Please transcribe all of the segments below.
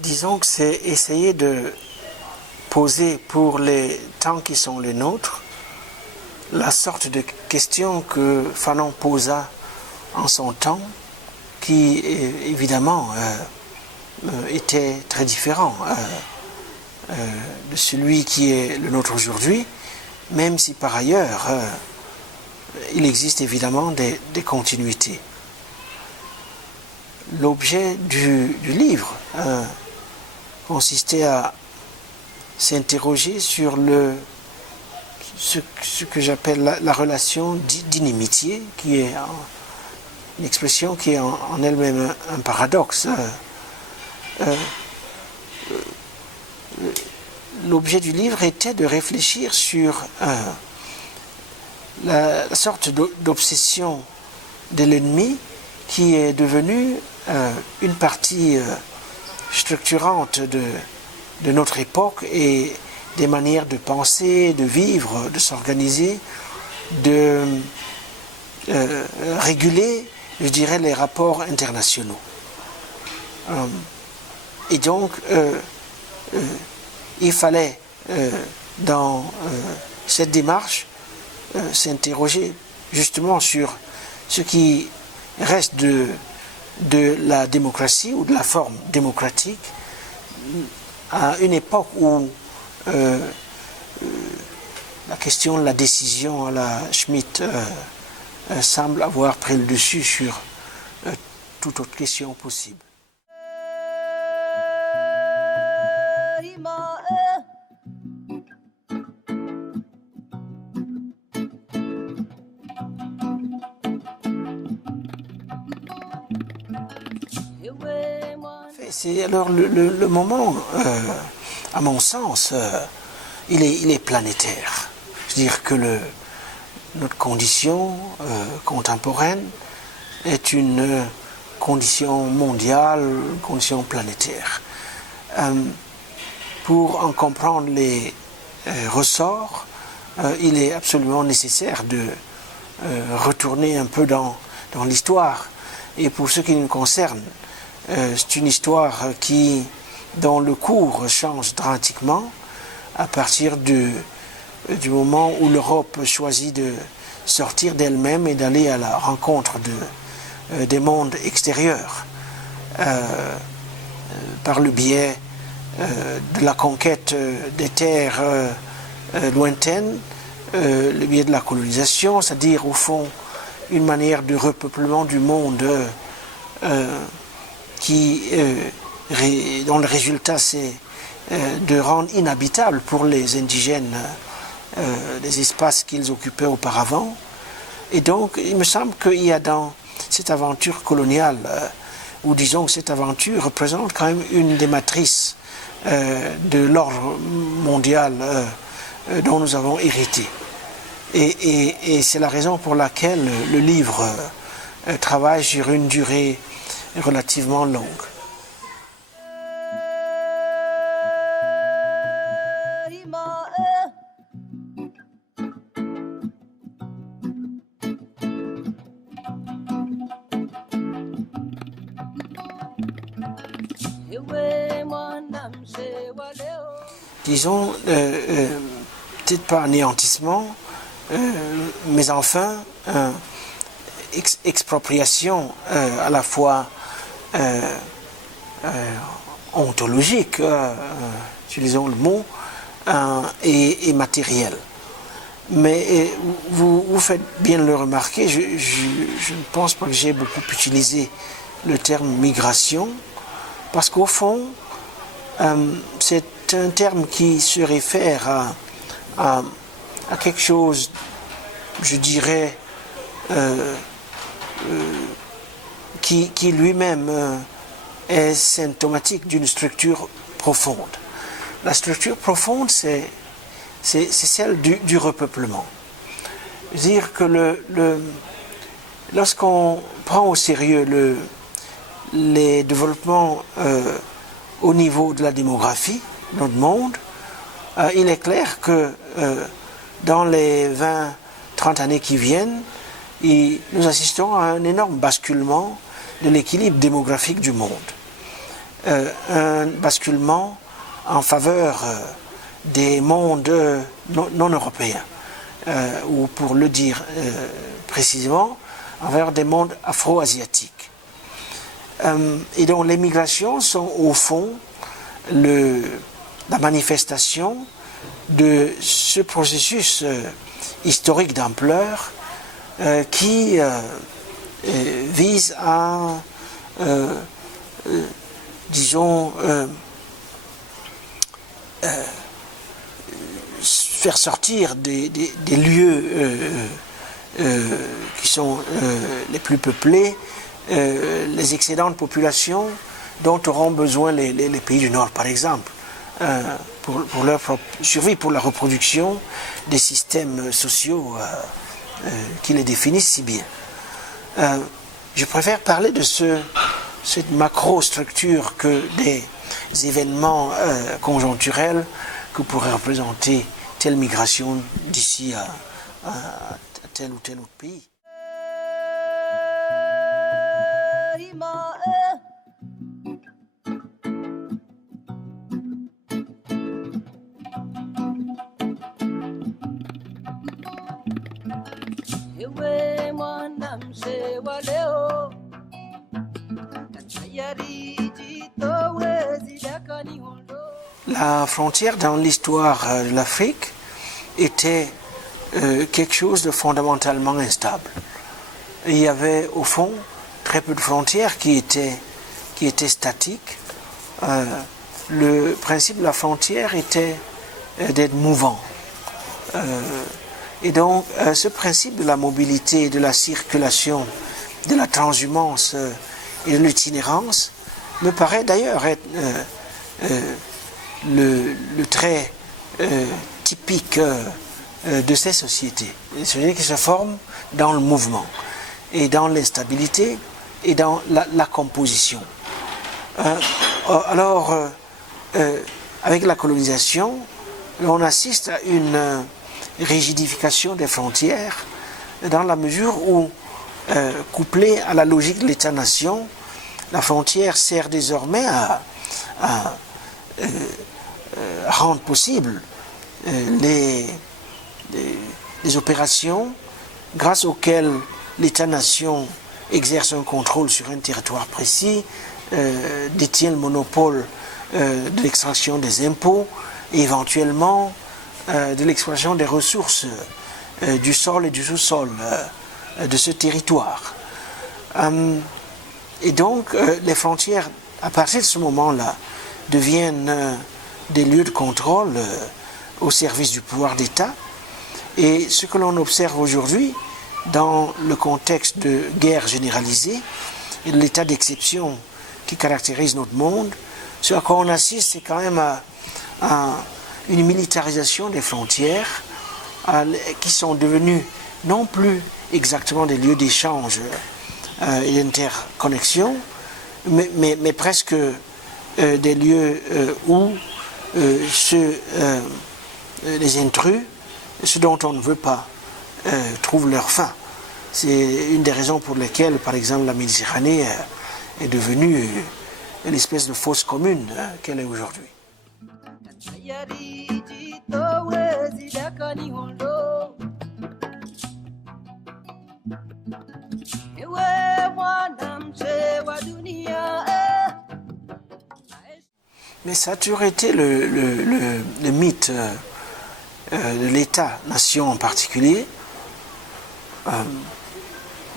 Disons que c'est essayer de poser pour les temps qui sont les nôtres la sorte de question que Fanon posa en son temps, qui évidemment était très différent de celui qui est le nôtre aujourd'hui, même si par ailleurs il existe évidemment des continuités. L'objet du livre consistait à s'interroger sur ce que j'appelle la relation d'inimitié, qui est une expression qui est en elle-même un paradoxe. L'objet du livre était de réfléchir sur la sorte d'obsession de l'ennemi qui est devenue une partie structurante de notre époque et des manières de penser, de vivre, de s'organiser, de réguler, je dirais, les rapports internationaux. Et donc, il fallait, dans cette démarche, s'interroger justement sur ce qui reste de la démocratie ou de la forme démocratique à une époque où la question de la décision à la Schmitt semble avoir pris le dessus sur toute autre question possible. C'est alors le moment, à mon sens, il est planétaire. C'est-à-dire que notre condition contemporaine est une condition mondiale, une condition planétaire. Pour en comprendre les ressorts, il est absolument nécessaire de retourner un peu dans l'histoire. Et pour ce qui nous concerne, c'est une histoire dont le cours change dramatiquement à partir du moment où l'Europe choisit de sortir d'elle-même et d'aller à la rencontre des mondes extérieurs par le biais de la conquête des terres lointaines, le biais de la colonisation, c'est-à-dire au fond une manière de repeuplement du monde dont le résultat c'est de rendre inhabitables pour les indigènes les espaces qu'ils occupaient auparavant. Et donc il me semble qu'il y a dans cette aventure coloniale, ou disons que cette aventure représente quand même une des matrices de l'ordre mondial dont nous avons hérité. Et c'est la raison pour laquelle le livre travaille sur une durée relativement longue. Disons, peut-être pas anéantissement, mais enfin, expropriation à la fois ontologique, utilisons le mot, et matérielle. Mais vous faites bien le remarquer, je ne pense pas que j'ai beaucoup utilisé le terme migration, parce qu'au fond, c'est un terme qui se réfère à quelque chose, je dirais, qui lui-même est symptomatique d'une structure profonde. La structure profonde, c'est celle du repeuplement. dire que lorsqu'on prend au sérieux les développements au niveau de la démographie dans le monde, il est clair que dans les 20-30 années qui viennent, nous assistons à un énorme basculement de l'équilibre démographique du monde. Un basculement en faveur des mondes non européens, ou pour le dire précisément, en faveur des mondes afro-asiatiques. Et donc les migrations sont au fond la manifestation de ce processus historique d'ampleur qui vise à, disons, faire sortir des lieux qui sont les plus peuplés, les excédents de population dont auront besoin les pays du Nord, par exemple, pour leur survie, pour la reproduction des systèmes sociaux qui les définissent si bien. Je préfère parler de cette macro-structure que des événements conjoncturels que pourrait représenter telle migration d'ici à tel ou tel autre pays. La frontière dans l'histoire de l'Afrique était quelque chose de fondamentalement instable. Il y avait au fond très peu de frontières qui étaient statiques. Le principe de la frontière était d'être mouvant. Et donc ce principe de la mobilité, de la circulation, de la transhumance et de l'itinérance me paraît d'ailleurs être le trait typique de ces sociétés. Des sociétés qui se forment dans le mouvement et dans l'instabilité et dans la composition. Alors, avec la colonisation, on assiste à une rigidification des frontières dans la mesure où, couplée à la logique de l'État-nation, la frontière sert désormais à rendre possible les opérations grâce auxquelles l'État-nation exerce un contrôle sur un territoire précis, détient le monopole de l'extraction des impôts et éventuellement de l'exploitation des ressources du sol et du sous-sol de ce territoire. Et donc les frontières, à partir de ce moment-là, deviennent des lieux de contrôle au service du pouvoir d'État. Et ce que l'on observe aujourd'hui, dans le contexte de guerre généralisée et de l'état d'exception qui caractérise notre monde, ce à quoi on assiste, c'est quand même à une militarisation des frontières qui sont devenues non plus exactement des lieux d'échange et d'interconnexion, mais presque des lieux où les intrus, ceux dont on ne veut pas, trouvent leur fin. C'est une des raisons pour lesquelles, par exemple, la Méditerranée est devenue l'espèce de fosse commune qu'elle est aujourd'hui. Mais ça a toujours été le mythe de l'État-nation en particulier.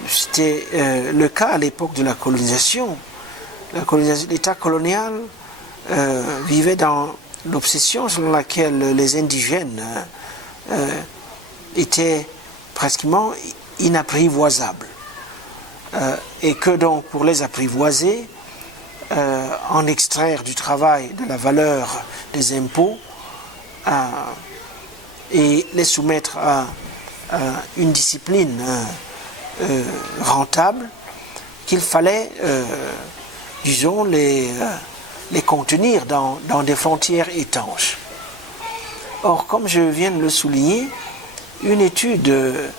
C'était le cas à l'époque de la colonisation. L'État colonial vivait dans l'obsession selon laquelle les indigènes étaient pratiquement inapprivoisables. Et que donc pour les apprivoiser, en extraire du travail de la valeur des impôts et les soumettre à une discipline rentable qu'il fallait, disons, les contenir dans des frontières étanches. Or, comme je viens de le souligner, une étude de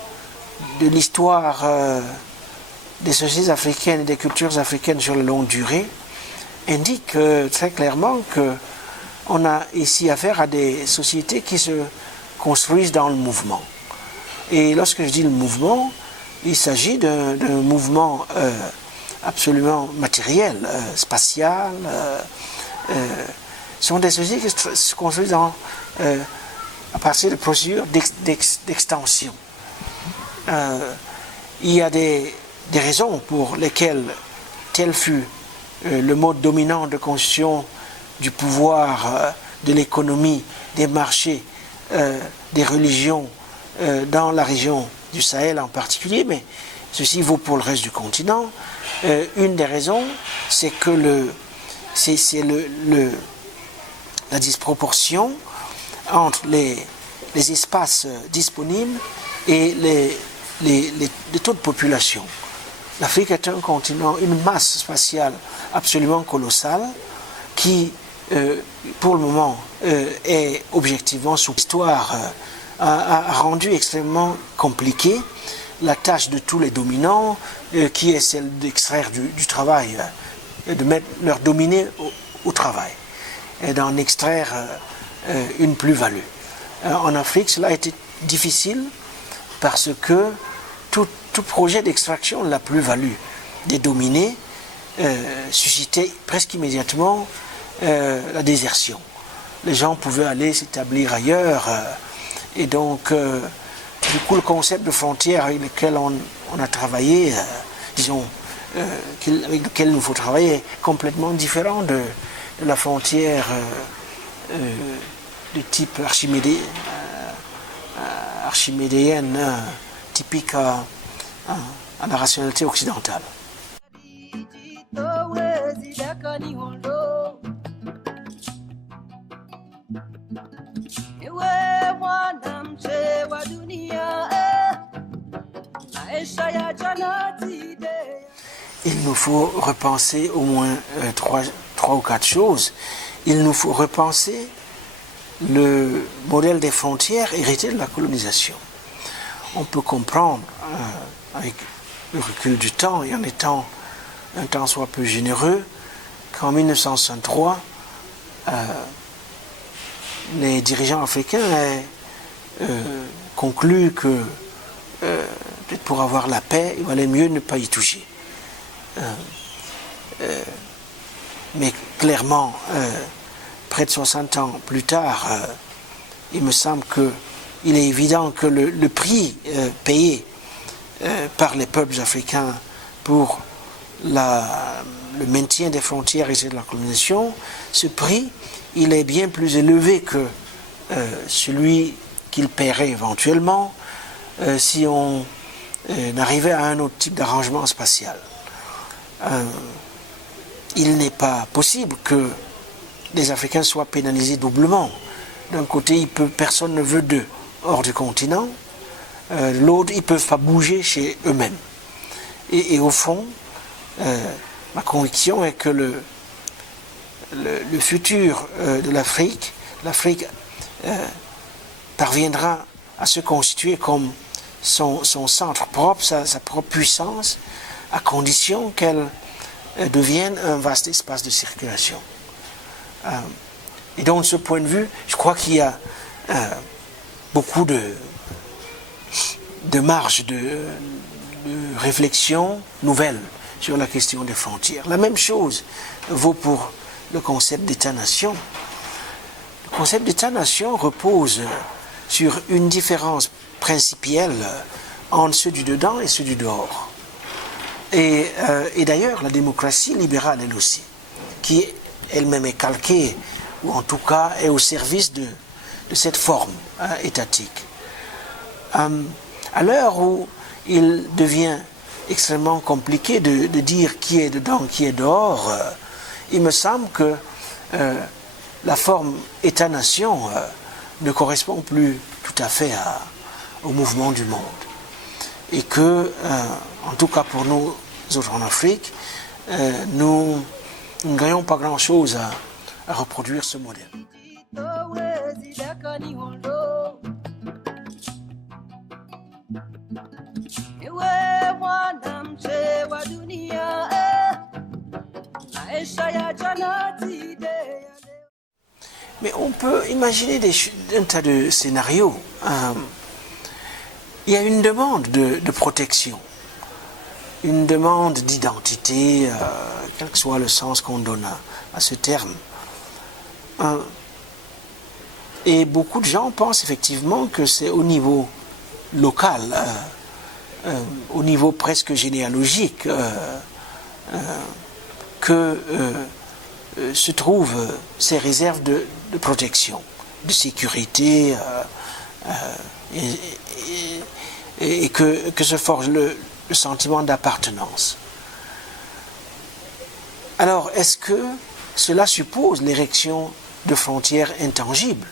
l'histoire des sociétés africaines et des cultures africaines sur la longue durée indique très clairement qu'on a ici affaire à des sociétés qui se construisent dans le mouvement. Et lorsque je dis le mouvement, il s'agit d'un mouvement absolument matériel, spatial. Ce sont des sociétés qui se construisent à partir de procédures d'extension. Il y a des raisons pour lesquelles tel fut le mode dominant de construction du pouvoir, de l'économie, des marchés, des religions dans la région du Sahel en particulier, mais ceci vaut pour le reste du continent. Une des raisons, c'est que la disproportion entre les espaces disponibles et les taux de population. L'Afrique est un continent, une masse spatiale absolument colossale qui, pour le moment, est objectivement sous l'histoire, a rendu extrêmement compliquée la tâche de tous les dominants, qui est celle d'extraire du travail, de leur dominer au travail, et d'en extraire une plus-value. En Afrique, cela a été difficile parce que tout projet d'extraction de la plus-value des dominés suscitait presque immédiatement la désertion. Les gens pouvaient aller s'établir ailleurs et donc du coup le concept de frontière avec lequel on a travaillé, disons, avec lequel il nous faut travailler est complètement différent de la frontière de type archimédéenne typique à la rationalité occidentale. Il nous faut repenser au moins trois ou quatre choses. Il nous faut repenser le modèle des frontières hérité de la colonisation. On peut comprendre, avec le recul du temps et en étant un tant soit peu généreux, qu'en 1963, les dirigeants africains aient conclu que peut-être pour avoir la paix, il valait mieux ne pas y toucher. Mais clairement, près de 60 ans plus tard, il me semble qu'il est évident que le prix payé par les peuples africains pour le maintien des frontières et de la colonisation, ce prix, il est bien plus élevé que celui qu'il paierait éventuellement si on arrivait à un autre type d'arrangement spatial. Il n'est pas possible que les Africains soient pénalisés doublement. D'un côté, personne ne veut d'eux hors du continent. L'autre, ils ne peuvent pas bouger chez eux-mêmes. Et au fond, ma conviction est que le futur de l'Afrique parviendra à se constituer comme son centre propre, sa propre puissance, à condition qu'elle devienne un vaste espace de circulation. Et donc, de ce point de vue, je crois qu'il y a beaucoup de marge de réflexion nouvelle sur la question des frontières. La même chose vaut pour le concept d'État-nation. Le concept d'État-nation repose sur une différence principielle entre ceux du dedans et ceux du dehors. Et d'ailleurs, la démocratie libérale, elle aussi, qui elle-même est calquée, ou en tout cas est au service de cette forme étatique. À l'heure où il devient extrêmement compliqué de dire qui est dedans, qui est dehors, il me semble que la forme État-nation ne correspond plus tout à fait au mouvement du monde. Et que, en tout cas pour nous autres en Afrique, nous ne gagnons pas grand-chose à reproduire ce modèle. Mais on peut imaginer un tas de scénarios. Il y a une demande de protection, une demande d'identité, quel que soit le sens qu'on donne à ce terme. Et beaucoup de gens pensent effectivement que c'est au niveau local, au niveau presque généalogique, que se trouvent ces réserves de protection, de sécurité, et que se forge le sentiment d'appartenance. Alors, est-ce que cela suppose l'érection de frontières intangibles,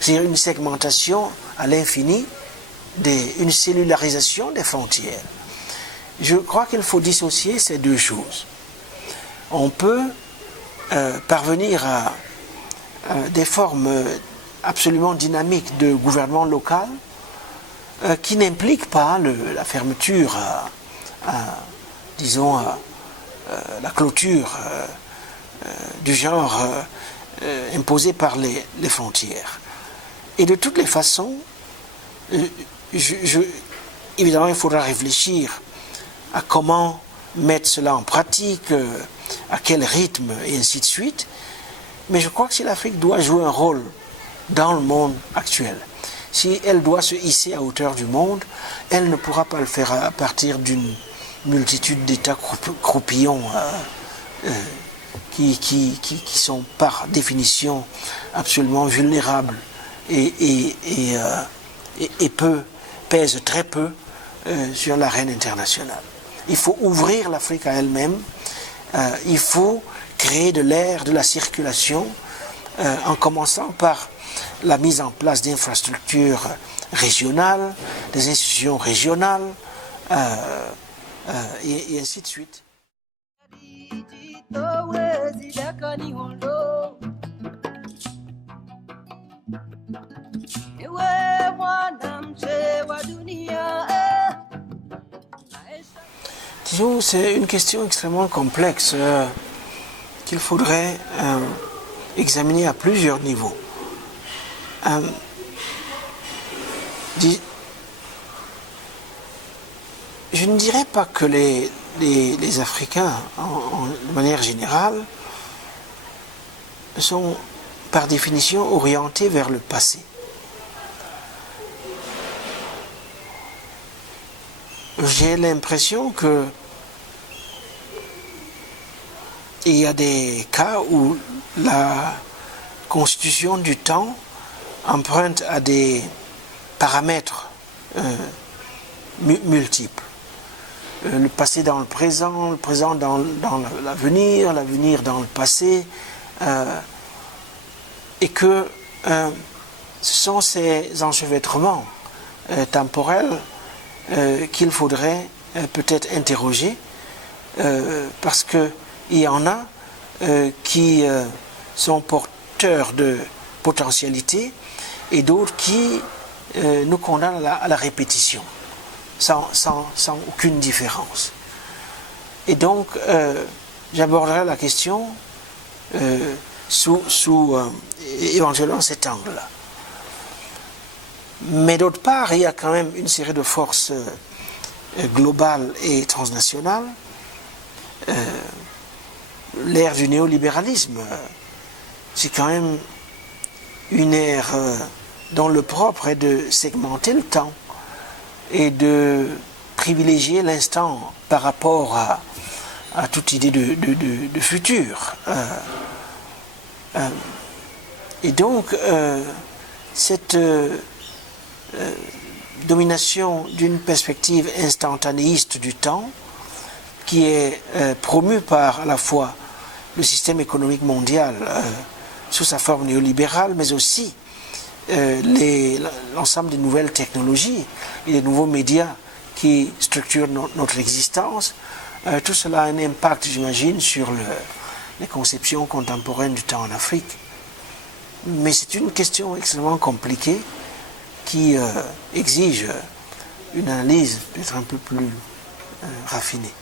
c'est-à-dire une segmentation à l'infini, une cellularisation des frontières? Je crois qu'il faut dissocier ces deux choses. On peut parvenir à des formes absolument dynamiques de gouvernement local qui n'impliquent pas la fermeture, disons, la clôture du genre imposée par les frontières. Et de toutes les façons, évidemment, il faudra réfléchir à comment mettre cela en pratique, à quel rythme, et ainsi de suite. Mais je crois que si l'Afrique doit jouer un rôle dans le monde actuel, si elle doit se hisser à hauteur du monde, elle ne pourra pas le faire à partir d'une multitude d'États croupillons qui sont par définition absolument vulnérables et pèsent très peu sur l'arène internationale. Il faut ouvrir l'Afrique à elle-même, il faut créer de l'air, de la circulation, en commençant par la mise en place d'infrastructures régionales, des institutions régionales, et ainsi de suite. Disons, c'est une question extrêmement complexe qu'il faudrait examiner à plusieurs niveaux. Je ne dirais pas que les Africains, de manière générale, sont par définition orientés vers le passé. J'ai l'impression que il y a des cas où la constitution du temps emprunte à des paramètres multiples. Le passé dans le présent dans l'avenir, l'avenir dans le passé, et que ce sont ces enchevêtrements temporels qu'il faudrait peut-être interroger, parce qu'il y en a qui sont porteurs de potentialité et d'autres qui nous condamnent à la répétition, sans aucune différence. Et donc, j'aborderai la question sous éventuellement cet angle-là. Mais d'autre part, il y a quand même une série de forces globales et transnationales. L'ère du néolibéralisme, c'est quand même une ère dont le propre est de segmenter le temps et de privilégier l'instant par rapport à toute idée de futur. Et donc, cette domination d'une perspective instantanéiste du temps, qui est promue par à la fois le système économique mondial sous sa forme néolibérale, mais aussi l'ensemble des nouvelles technologies et des nouveaux médias qui structurent notre existence, tout cela a un impact, j'imagine, sur les conceptions contemporaines du temps en Afrique. Mais c'est une question extrêmement compliquée qui exige une analyse peut-être un peu plus raffinée.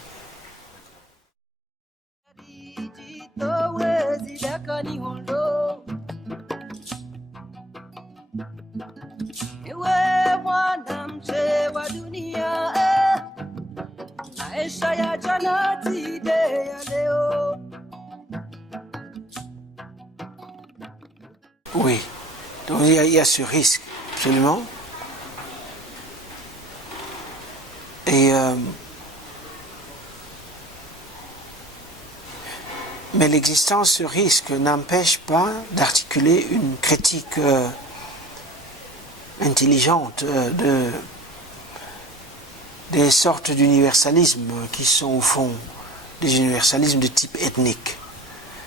Oui, donc il y a ce risque, absolument. Et, mais l'existence de ce risque n'empêche pas d'articuler une critique intelligente des sortes d'universalismes qui sont au fond des universalismes de type ethnique,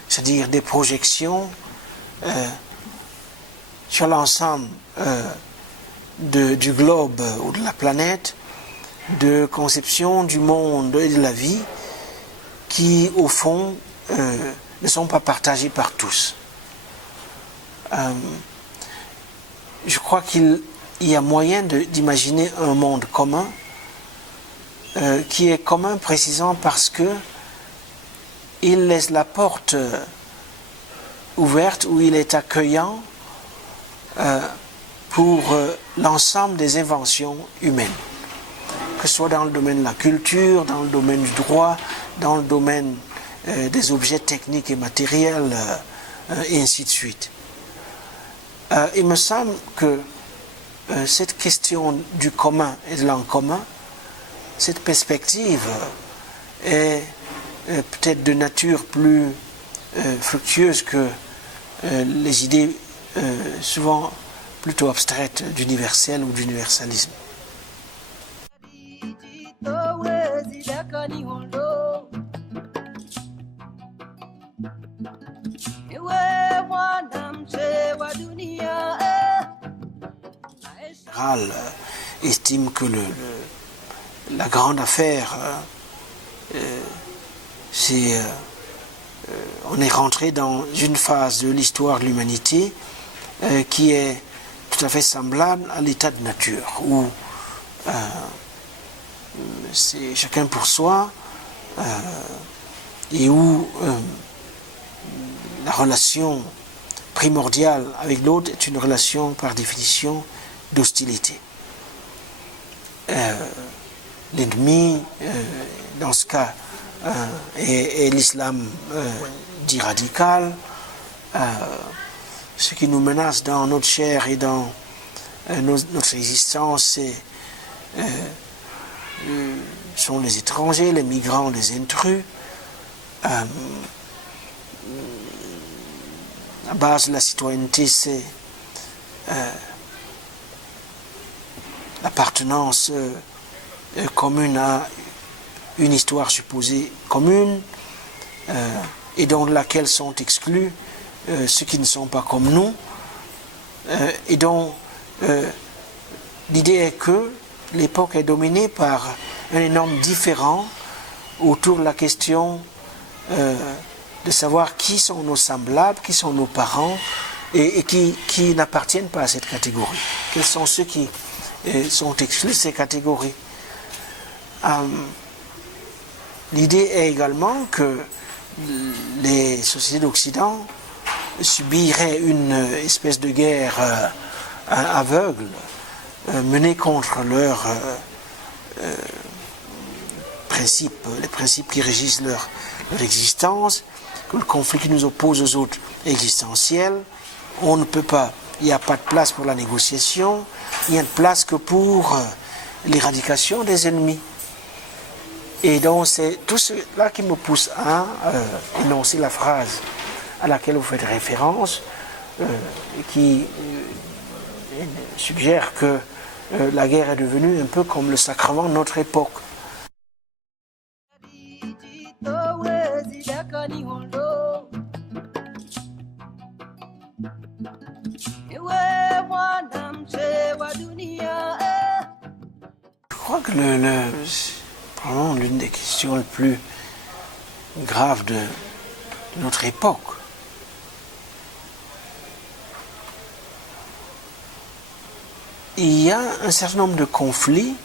c'est-à-dire des projections sur l'ensemble du globe ou de la planète, de conception du monde et de la vie qui, au fond, ne sont pas partagées par tous. Je crois qu'il y a moyen d'imaginer un monde commun qui est commun précisément parce que il laisse la porte ouverte, où il est accueillant pour l'ensemble des inventions humaines, que ce soit dans le domaine de la culture, dans le domaine du droit, dans le domaine des objets techniques et matériels, et ainsi de suite. Il me semble que cette question du commun et de l'en commun, cette perspective est peut-être de nature plus fructueuse que les idées souvent plutôt abstraites d'universel ou d'universalisme. Estime que la grande affaire, c'est on est rentré dans une phase de l'histoire de l'humanité qui est tout à fait semblable à l'état de nature, où c'est chacun pour soi, et où la relation primordiale avec l'autre est une relation par définition d'hostilité. L'ennemi, dans ce cas, est l'islam dit radical. Ce qui nous menace dans notre chair et dans notre existence, sont les étrangers, les migrants, les intrus. La base de la citoyenneté, c'est l'appartenance commune à une histoire supposée commune, et dans laquelle sont exclus ceux qui ne sont pas comme nous, et dont l'idée est que l'époque est dominée par un énorme différend autour de la question de savoir qui sont nos semblables, qui sont nos parents, et qui n'appartiennent pas à cette catégorie. Quels sont ceux qui sont exclus de ces catégories. L'idée est également que les sociétés d'Occident subiraient une espèce de guerre aveugle menée contre leurs principes, les principes qui régissent leur existence, que le conflit qui nous oppose aux autres est existentiel. On ne peut pas, il n'y a pas de place pour la négociation, il n'y a de place que pour l'éradication des ennemis. Et donc c'est tout cela qui me pousse à énoncer la phrase à laquelle vous faites référence, qui suggère que la guerre est devenue un peu comme le sacrement de notre époque. Je crois que c'est probablement l'une des questions les plus graves de notre époque. Il y a un certain nombre de conflits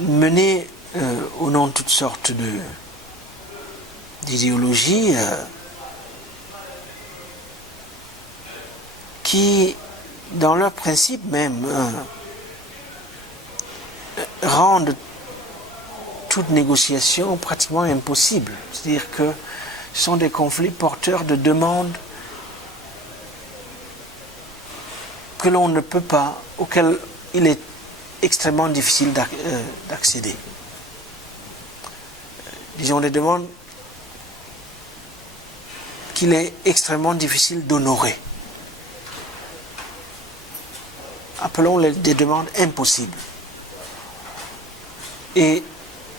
menés au nom de toutes sortes d'idéologies qui, dans leur principe même, rendent toute négociation pratiquement impossible. C'est-à-dire que ce sont des conflits porteurs de demandes que l'on ne peut pas, auxquelles il est extrêmement difficile d'accéder. Disons des demandes qu'il est extrêmement difficile d'honorer. Appelons-les des demandes impossibles. Et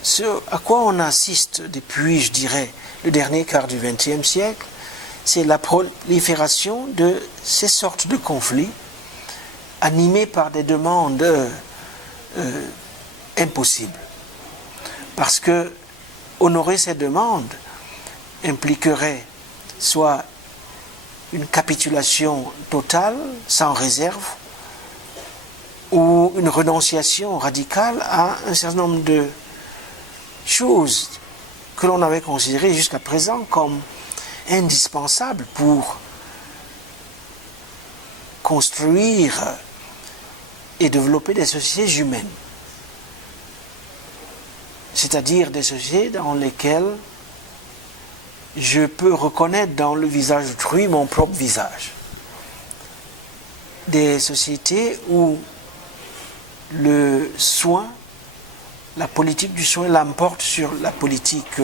ce à quoi on assiste depuis, je dirais, le dernier quart du XXe siècle, c'est la prolifération de ces sortes de conflits animés par des demandes impossibles. Parce que honorer ces demandes impliquerait soit une capitulation totale, sans réserve, ou une renonciation radicale à un certain nombre de choses que l'on avait considérées jusqu'à présent comme indispensables pour construire et développer des sociétés humaines. C'est-à-dire des sociétés dans lesquelles je peux reconnaître dans le visage d'autrui mon propre visage. Des sociétés où le soin, la politique du soin l'emporte sur la politique,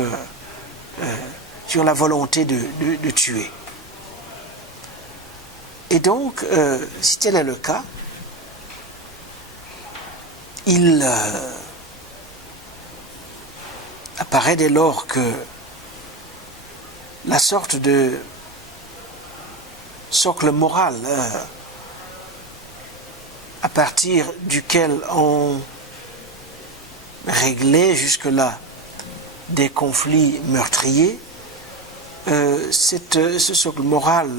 sur la volonté de tuer. Et donc, si tel est le cas, il apparaît dès lors que la sorte de socle moral à partir duquel on réglait jusque-là des conflits meurtriers, ce socle moral,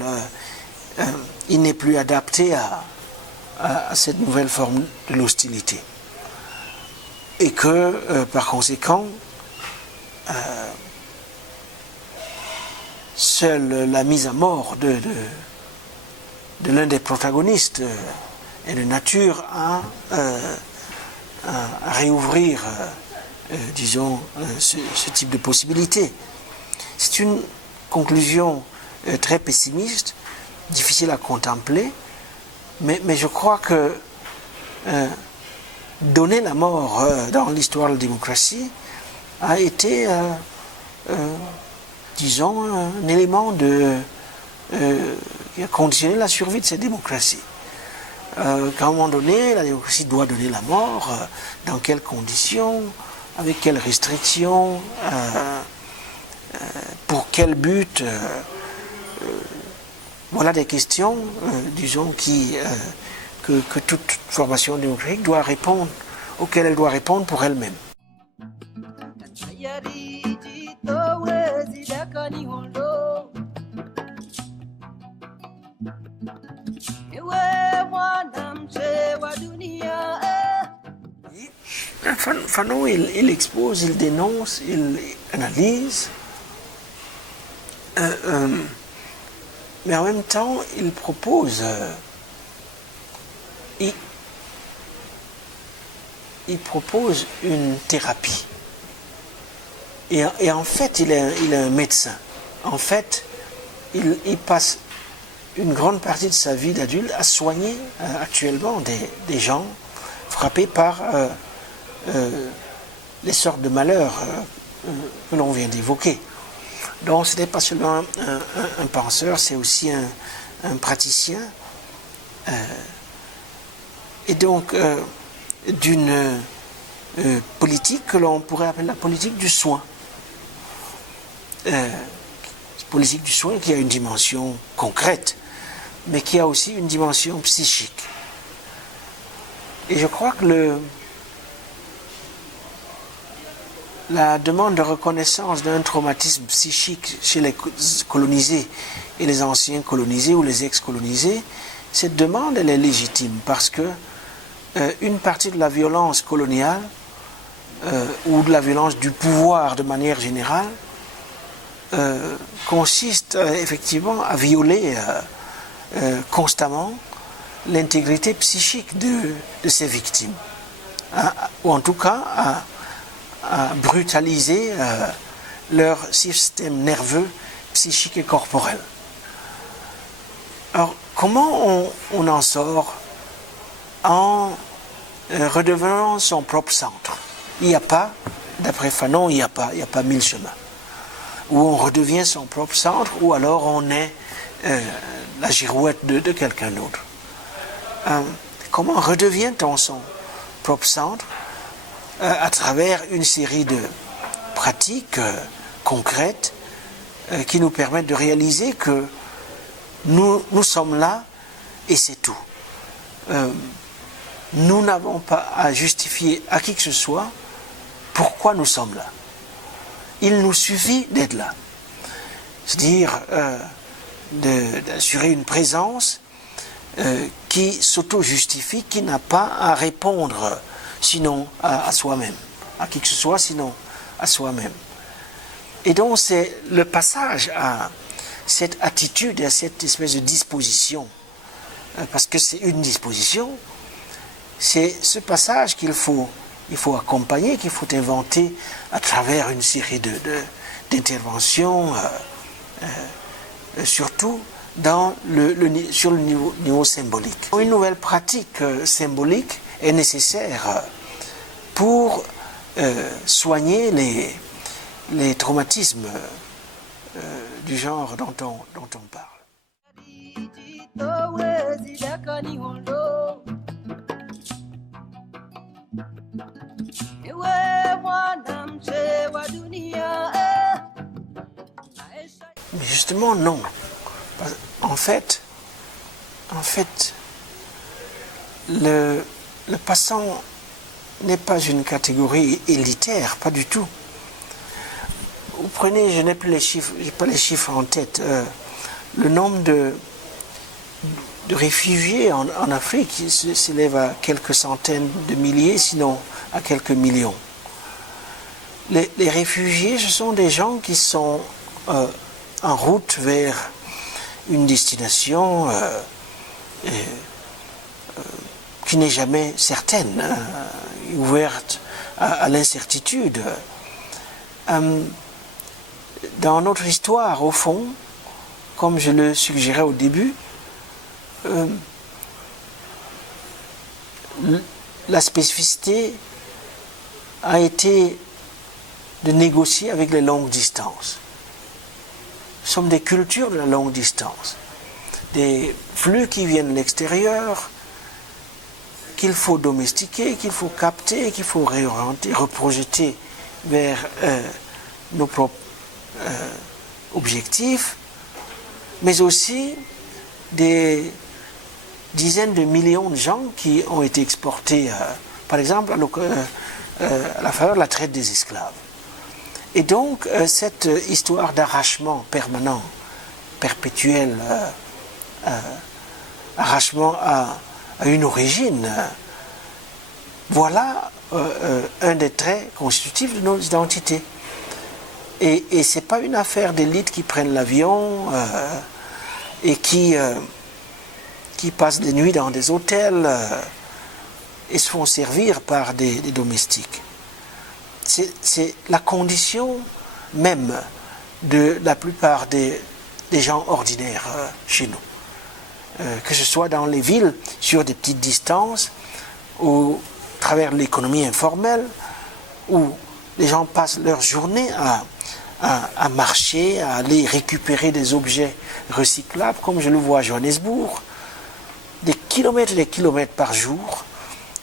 il n'est plus adapté à cette nouvelle forme de l'hostilité. Et que, par conséquent, seule la mise à mort de l'un des protagonistes est de nature à réouvrir, disons, ce type de possibilité. C'est une conclusion très pessimiste, difficile à contempler, mais je crois que donner la mort dans l'histoire de la démocratie a été, disons, un élément qui a conditionné la survie de cette démocratie. Qu'à un moment donné, la démocratie doit donner la mort, dans quelles conditions, avec quelles restrictions, pour quel but. Voilà des questions, disons, que toute formation démocratique doit répondre, auxquelles elle doit répondre pour elle-même. Fanon, il expose, il dénonce, il analyse, mais en même temps, il propose, il propose une thérapie. Et en fait, il est un médecin. En fait, il passe une grande partie de sa vie d'adulte à soigner actuellement des gens frappés par les sortes de malheurs que l'on vient d'évoquer. Donc ce n'est pas seulement un penseur, c'est aussi un praticien. Et donc d'une politique que l'on pourrait appeler la politique du soin. politique du soin qui a une dimension concrète, mais qui a aussi une dimension psychique. Et je crois que la demande de reconnaissance d'un traumatisme psychique chez les colonisés et les anciens colonisés ou les ex-colonisés, cette demande, elle est légitime parce que une partie de la violence coloniale ou de la violence du pouvoir de manière générale consiste effectivement à violer constamment l'intégrité psychique de ces victimes, ou en tout cas à brutaliser leur système nerveux, psychique et corporel. Alors, comment on en sort en redevenant son propre centre? Il n'y a pas, d'après Fanon, il n'y a pas 1000 chemins. Où on redevient son propre centre, ou alors on est la girouette de quelqu'un d'autre. Comment redevient-on son propre centre? À travers une série de pratiques concrètes qui nous permettent de réaliser que nous sommes là et c'est tout. Nous n'avons pas à justifier à qui que ce soit pourquoi nous sommes là. Il nous suffit d'être là. C'est-à-dire d'assurer une présence qui s'auto-justifie, qui n'a pas à répondre sinon à soi-même, à qui que ce soit sinon à soi-même. Et donc c'est le passage à cette attitude, à cette espèce de disposition, parce que c'est une disposition, c'est ce passage qu'il faut accompagner, qu'il faut inventer à travers une série d'interventions, surtout sur le niveau symbolique. Une nouvelle pratique symbolique est nécessaire pour soigner les traumatismes du genre dont on parle. Mais justement, non. En fait, le passant n'est pas une catégorie élitaire, pas du tout. Vous prenez, je n'ai plus les chiffres, j'ai pas les chiffres en tête, le nombre de réfugiés en Afrique s'élève à quelques centaines de milliers, sinon à quelques millions. Les réfugiés, ce sont des gens qui sont en route vers une destination qui n'est jamais certaine, ouverte à l'incertitude. Dans notre histoire, au fond, comme je le suggérais au début, la spécificité a été de négocier avec les longues distances. Nous sommes des cultures de la longue distance, des flux qui viennent de l'extérieur, qu'il faut domestiquer, qu'il faut capter, qu'il faut réorienter, reprojeter vers nos propres objectifs, mais aussi des dizaines de millions de gens qui ont été exportés, par exemple, à la faveur de la traite des esclaves. Et donc, cette histoire d'arrachement permanent, perpétuel, arrachement à une origine, voilà un des traits constitutifs de nos identités. Et ce n'est pas une affaire d'élites qui prennent l'avion et qui passent des nuits dans des hôtels et se font servir par des domestiques. C'est la condition même de la plupart des gens ordinaires chez nous. Que ce soit dans les villes, sur des petites distances, ou à travers l'économie informelle, où les gens passent leur journée à marcher, à aller récupérer des objets recyclables, comme je le vois à Johannesburg, des kilomètres par jour,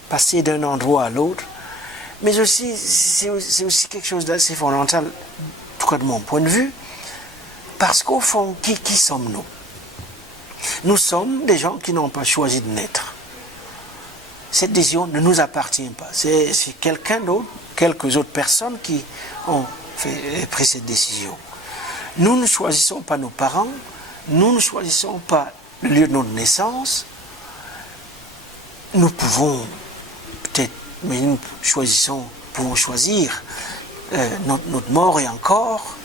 passer d'un endroit à l'autre. Mais aussi, c'est aussi quelque chose d'assez fondamental, en tout cas de mon point de vue, Parce qu'au fond, qui sommes-nous? Nous sommes des gens qui n'ont pas choisi de naître. Cette décision ne nous appartient pas. C'est quelqu'un d'autre, quelques autres personnes qui ont pris cette décision. Nous ne choisissons pas nos parents, nous ne choisissons pas le lieu de notre naissance. Nous pouvons peut-être, mais nous pouvons choisir notre mort et encore.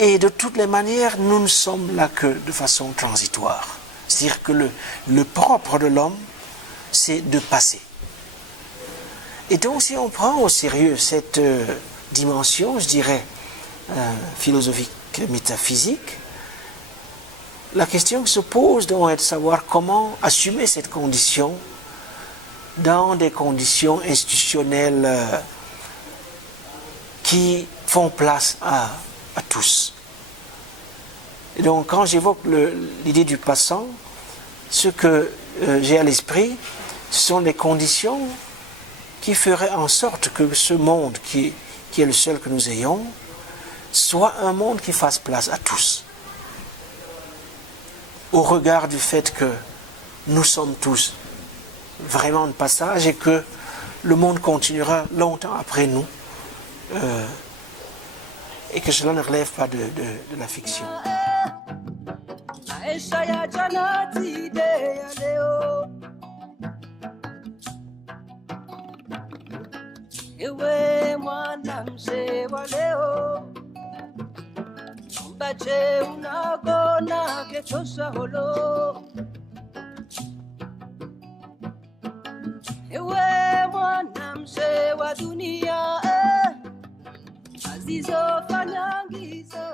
Et de toutes les manières, nous ne sommes là que de façon transitoire. C'est-à-dire que le propre de l'homme, c'est de passer. Et donc, si on prend au sérieux cette dimension, je dirais, philosophique, métaphysique, la question qui se pose donc est de savoir comment assumer cette condition dans des conditions institutionnelles qui font place à tous. Et donc, quand j'évoque l'idée du passant, ce que j'ai à l'esprit, ce sont les conditions qui feraient en sorte que ce monde qui est le seul que nous ayons soit un monde qui fasse place à tous. Au regard du fait que nous sommes tous vraiment de passage et que le monde continuera longtemps après nous et que cela ne relève pas de la fiction. Ewe mwana mzee wa leo, mbache unagona kechosa holo. Ewe mwana mzee wa dunia, azizo fanyangizo.